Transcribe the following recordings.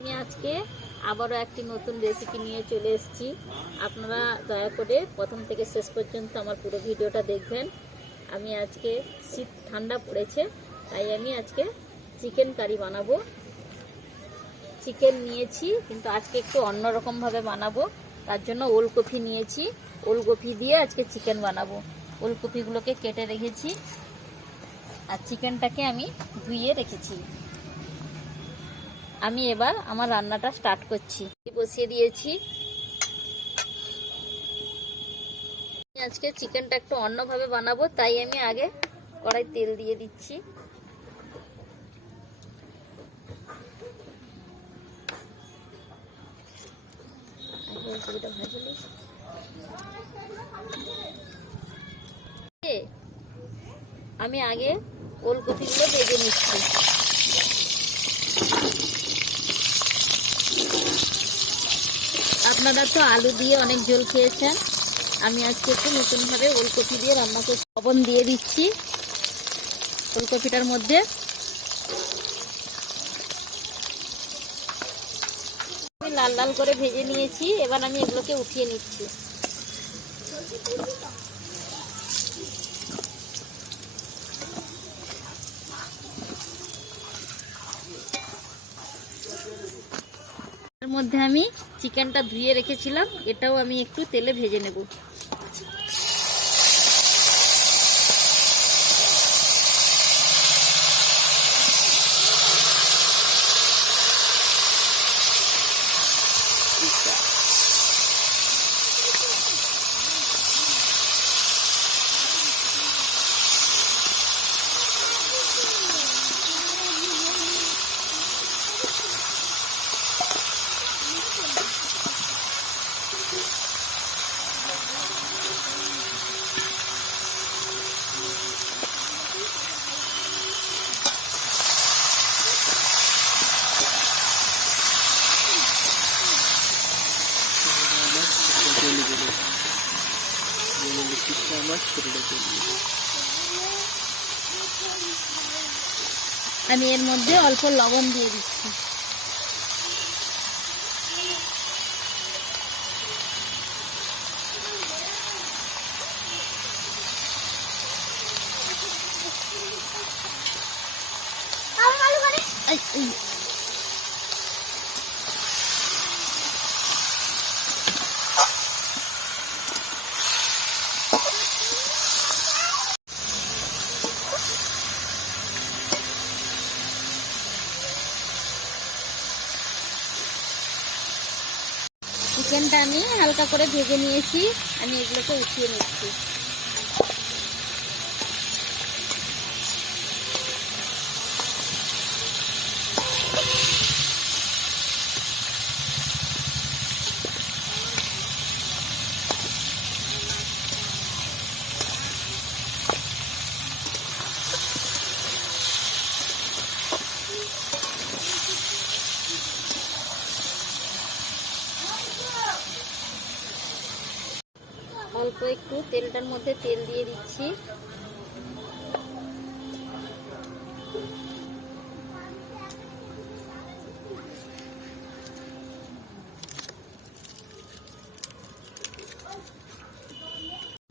আমি আজকে আবারও একটি নতুন রেসিপি নিয়ে চলে এসেছি। আপনারা দয়া করে প্রথম থেকে শেষ পর্যন্ত আমার পুরো ভিডিওটা দেখবেন। আমি আজকে শীত ঠান্ডা পড়েছে, তাই আমি আজকে চিকেন কারি বানাবো। চিকেন নিয়েছি, কিন্তু আজকে একটু অন্যরকমভাবে বানাবো। তার জন্য ওলকপি নিয়েছি, ওলকপি দিয়ে আজকে চিকেন বানাবো। ওলকপিগুলোকে কেটে রেখেছি আর চিকেনটাকে আমি ধুয়ে রেখেছি। আমি এবার আমার রান্নাটা স্টার্ট করছি। বসিয়ে দিয়েছি। আজকে চিকেনটা একটু অন্যভাবে বানাবো, তাই আমি আগে কড়াই তেল দিয়ে দিচ্ছি। আমি আগে ওলকপিগুলো ভেজে নিচ্ছি। আপনারা তো আলু দিয়ে অনেক ঝোল খেয়েছেন, আমি আজকে একটু নতুনভাবে ওলকপি দিয়ে রান্না করছি। লবণ দিয়ে দিচ্ছি ওলকপিটার মধ্যে। আমি লাল লাল করে ভেজে নিয়েছি, এবার আমি এগুলোকে উঠিয়ে নিচ্ছি। এর মধ্যে আমি চিকেনটা ধুয়ে রেখেছিলাম, এটাও আমি একটু তেলে ভেজে নেব। আমি এর মধ্যে অল্প লবণ দিয়ে দিচ্ছি। চিকেনটা আমি হালকা করে ভেজে নিয়েছি, আমি এগুলোকে উঠিয়ে নিচ্ছি। অল্প একটু তেলটার মধ্যে তেল দিয়ে দিচ্ছি।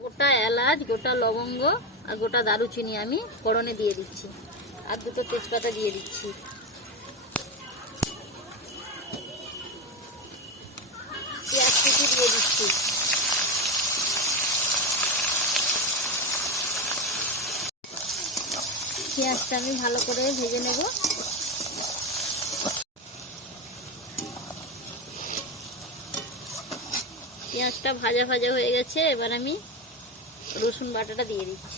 গোটা এলাচ, গোটা লবঙ্গ আর গোটা দারুচিনি আমি ফোড়নে দিয়ে দিচ্ছি, আর দুটো তেজপাতা দিয়ে দিচ্ছি। পেঁয়াজ কুচি দিয়ে দিচ্ছি। পেঁয়াজটা আমি ভালো করে ভেজে নেব। পেঁয়াজটা ভাজা ভাজা হয়ে গেছে, এবার আমি রসুন বাটাটা দিয়ে দিচ্ছি।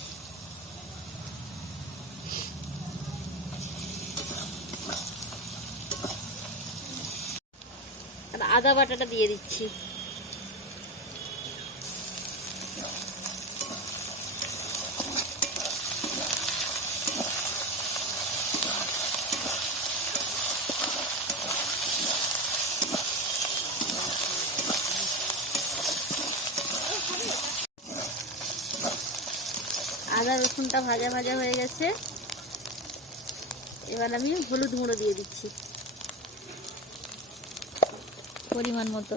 আর আদা বাটাটা দিয়ে দিচ্ছি। আদা রসুনটা ভাজা ভাজা হয়ে গেছে, এবার আমি হলুদ গুঁড়ো দিয়ে দিচ্ছি। পরিমাণ মতো।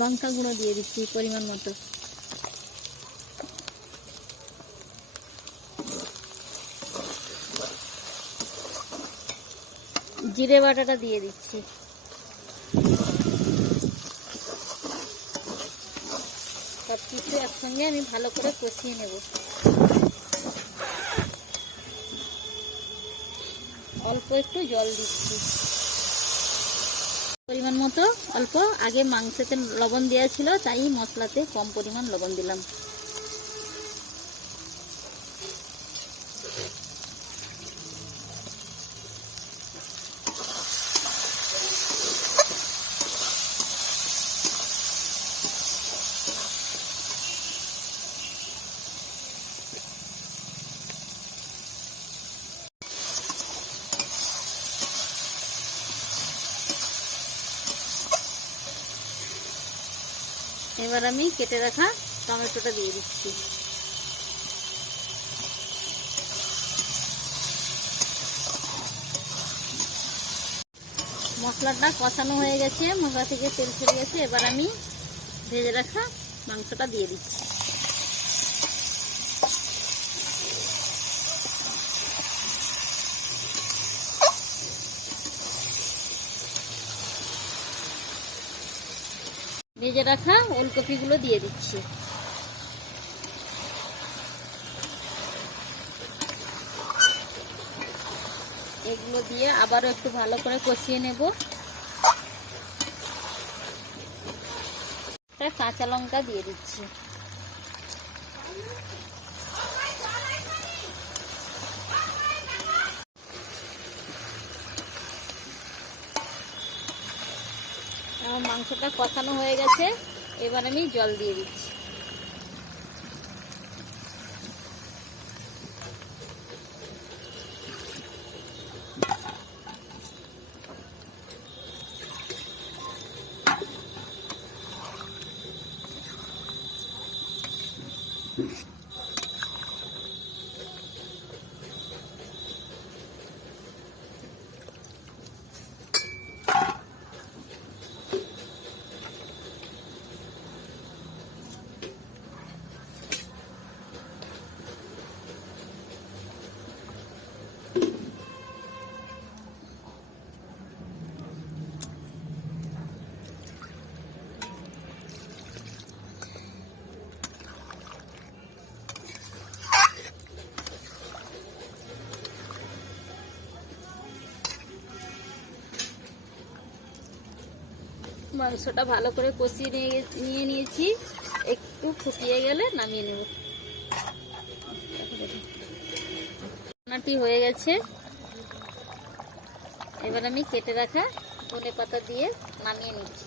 লঙ্কা গুঁড়ো দিয়ে দিচ্ছি পরিমাণ মতো। জিরে বাটাটা দিয়ে দিচ্ছি। সব কিছু একসঙ্গে আমি ভালো করে কষিয়ে নেব। অল্প একটু জল দিচ্ছি পরিমাণ মতো। অল্প আগে মাংসতে লবণ দেওয়া ছিল, তাই মশলাতে কম পরিমাণ লবণ দিলাম। এবার আমি কেটে রাখা টমেটোটা দিয়ে দিচ্ছি। মশলাটা কষানো হয়ে গেছে, মশলা থেকে তেল ছেড়ে গেছে। এবার আমি ভেজে রাখা মাংসটা দিয়ে দিচ্ছি। ভেজে রাখা ওলকপিগুলো দিয়ে দিচ্ছি। এগুলো দিয়ে আবারও একটু ভালো করে কষিয়ে নেব। একটা কাঁচা লঙ্কা দিয়ে দিচ্ছি। আমার মাংসটা কষানো হয়ে গেছে, এবার আমি জল দিয়ে দিচ্ছি। মাংসটা ভালো করে কষিয়ে নিয়ে নিয়েছি। একটু ফুটিয়ে গেলে নামিয়ে নেব। রান্নাটি হয়ে গেছে। এবার আমি কেটে রাখা ধনেপাতা দিয়ে নামিয়ে নিচ্ছি।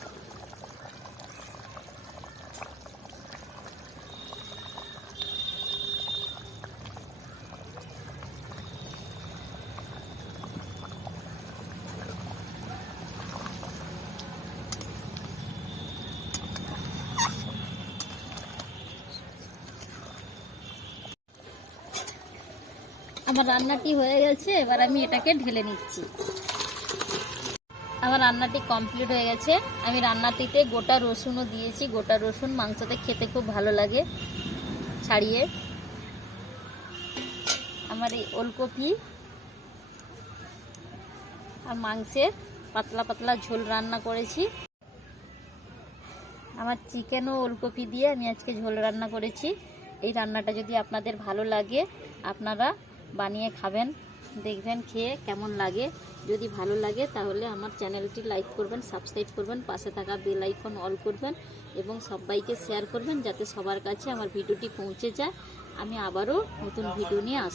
আমার রান্নাটি হয়ে গেছে, এবার আমি এটাকে ঢেলে নিচ্ছি। আমার রান্নাটি কমপ্লিট হয়ে গেছে। আমি রান্নাটিতে গোটা রসুনও দিয়েছি। গোটা রসুন মাংসতে খেতে খুব ভালো লাগে ছাড়িয়ে। আমার এই ওলকপি আর মাংসের পাতলা পাতলা ঝোল রান্না করেছি। আমার চিকেন ও ওলকপি দিয়ে আমি আজকে ঝোল রান্না করেছি। এই রান্নাটা যদি আপনাদের ভালো লাগে আপনারা বানিয়ে খাবেন, দেখবেন খেয়ে কেমন লাগে। যদি ভালো লাগে তাহলে আমার চ্যানেলটি লাইক করবেন, সাবস্ক্রাইব করবেন, পাশে থাকা বেল আইকন অল করবেন এবং সবাইকে শেয়ার করবেন যাতে সবার কাছে আমার ভিডিওটি পৌঁছে যায়। আমি আবারও নতুন ভিডিও নিয়ে আসব।